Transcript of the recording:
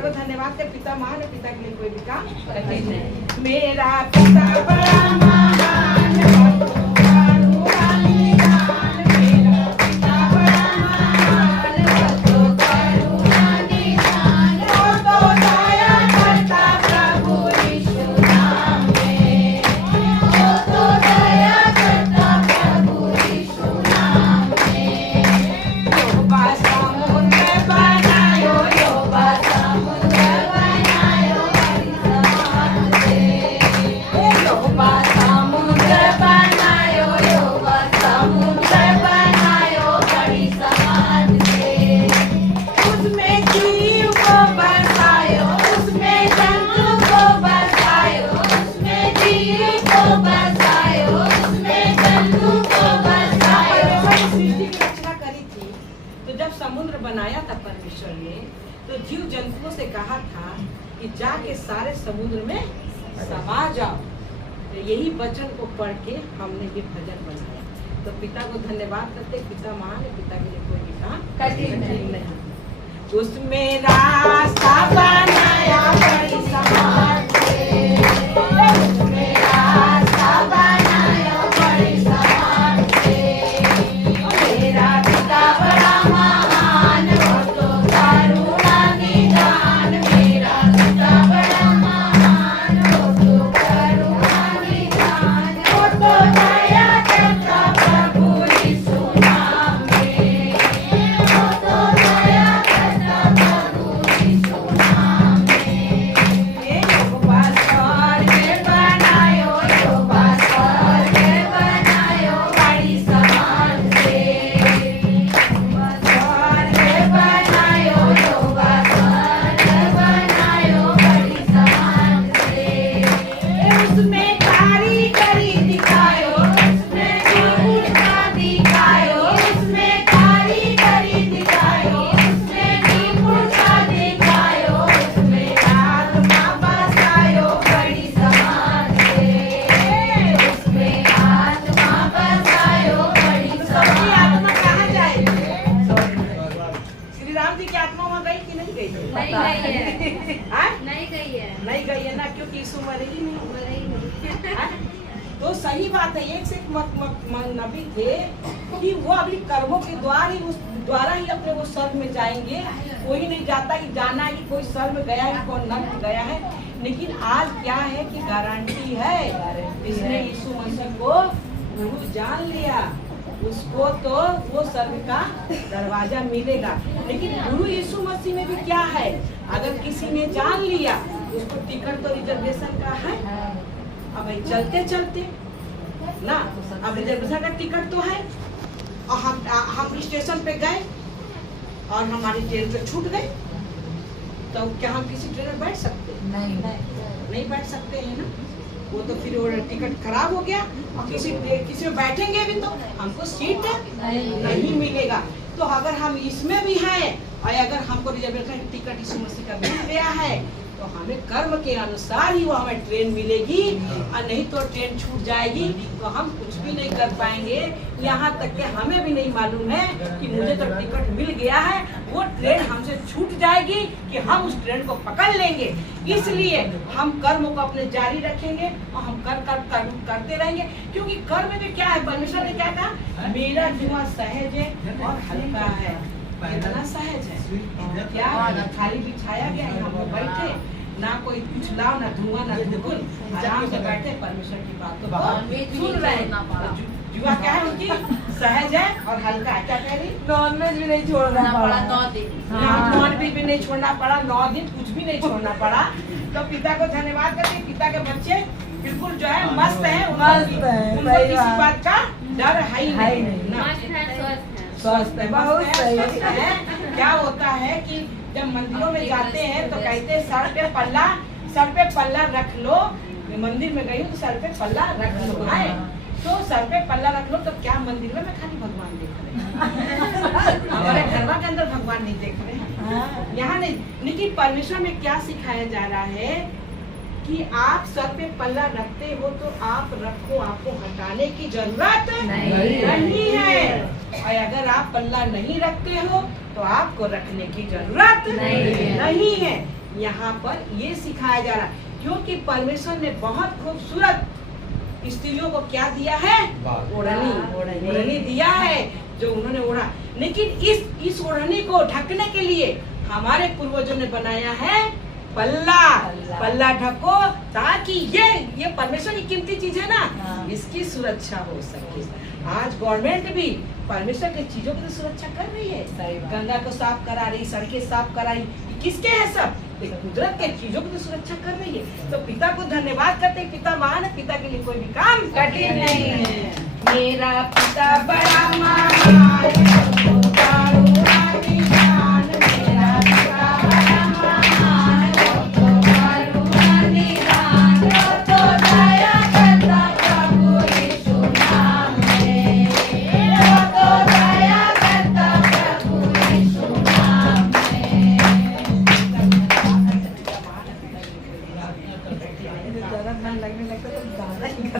पिता को धन्यवाद कर। पिता महान है, पिता के लिए कोई भी काम कठिन नहीं। मेरा पिता बड़ा महान समुद्र बनाया था परमेश्वर ने, तो जीव जंतुओं से कहा था कि जाके सारे समुद्र में समा जाओ। तो यही वचन को पढ़ के हमने ये भजन बनाया। तो पिता को धन्यवाद करते, पिता महान है, पिता के लिए कोई भी काम कठिन नहीं। उसमें रास्ता बनाया बड़ी समाज से, उसमें रास्ता बनाया बड़ी समाज से। मेरा पिता बड़ा नहीं गई है ना, क्योंकि यीशु मरे ही नहीं। तो सही बात है, एक से एक नबी थे कि वो अभी कर्मों के द्वारा ही अपने वो स्वर्ग में जाएंगे। कोई नहीं जाता कि जाना है कि कोई स्वर्ग में गया है, कौन नर्क गया है। लेकिन आज क्या है कि गारंटी है, इसने यीशु मसीह को गुरु जान लिया, उसको तो वो स्वर्ग का दरवाजा मिलेगा। लेकिन गुरु यीशु मसीह में भी क्या है, अगर किसी ने जान लिया उसको टिकट तो रिजर्वेशन का है। अब भाई चलते चलते ना, अब रिजर्वेशन का टिकट तो है, और हम स्टेशन पे गए और हमारी ट्रेन पे छूट गई, तो क्या हम किसी ट्रेन में बैठ सकते? नहीं बैठ सकते हैं ना। वो तो फिर वो टिकट खराब हो गया, और किसी में बैठेंगे भी तो हमको सीट नहीं मिलेगा। तो अगर हम इसमें भी हैं और अगर हमको रिजर्वेशन टिकट यीशु मसीह का मिल गया है, तो हमें कर्म के अनुसार ही वो हमें ट्रेन मिलेगी, और नहीं तो ट्रेन छूट जाएगी तो हम कुछ भी नहीं कर पाएंगे। यहाँ तक कि हमें भी नहीं मालूम है कि मुझे तो टिकट मिल गया है, वो ट्रेन हमसे छूट जाएगी कि हम उस ट्रेन को पकड़ लेंगे। इसलिए हम कर्म को अपने जारी रखेंगे और हम करते रहेंगे, क्योंकि कर्म में क्या है, परमेश्वर ने क्या कहा, मेरा जुआ सहज है और हल्का है। इतना सहज है क्या, खाली बिछाया गया, यहाँ पर बैठे, ना कोई कुछ लाओ, ना धुआं ना धुकुल, आराम से बैठे परमेश्वर की बात सुन रहे हैं। जुआ क्या है उनकी, सहज है और हल्का है। क्या कह रही, नॉनवेज भी नहीं छोड़ना पड़ा, 9 दिन, नॉनवेज भी नहीं छोड़ना पड़ा, 9 दिन कुछ भी नहीं छोड़ना पड़ा। तो पिता को धन्यवाद करते, पिता के बच्चे बिल्कुल जो है मस्त है, उनको किसी बात का डर है ही नहीं, स्वस्थ है, बहुत सही है। क्या होता है कि जब मंदिरों में जाते हैं तो कहते हैं सर पे पल्ला रख लो। मंदिर में गई हूँ तो सर पे पल्ला रख लो है, तो सर पे पल्ला रख लो। तो क्या मंदिर में खाली भगवान देख रहे हैं, हमारे घरवा के अंदर भगवान नहीं देख रहे हैं, यहाँ नहीं। लेकिन परमेश्वर में क्या सिखाया जा रहा है कि आप सर पे पल्ला रखते हो तो आप रखो, आपको हटाने की जरूरत नहीं है। और अगर आप पल्ला नहीं रखते हो तो आपको रखने की जरूरत नहीं है। यहाँ पर ये सिखाया जा रहा है, क्योंकि परमेश्वर ने बहुत खूबसूरत स्त्रियों को क्या दिया है? ओढ़नी दिया है जो उन्होंने ओढ़ा। लेकिन इस ओढ़नी को ढकने के लिए हमारे पूर्वजों ने बनाया है पल्ला ढको, ताकि ये परमेश्वर की कीमती चीज है ना, इसकी सुरक्षा हो सके। आज गवर्नमेंट भी परमेश्वर की चीजों की तो सुरक्षा कर रही है, गंगा को साफ करा रही, सड़कें साफ कराई, किसके है सब? कुदरत के चीजों की तो सुरक्षा कर रही है। तो पिता को धन्यवाद करते हैं, पिता महान है, पिता के लिए कोई भी काम कठिन नहीं है। मेरा पिता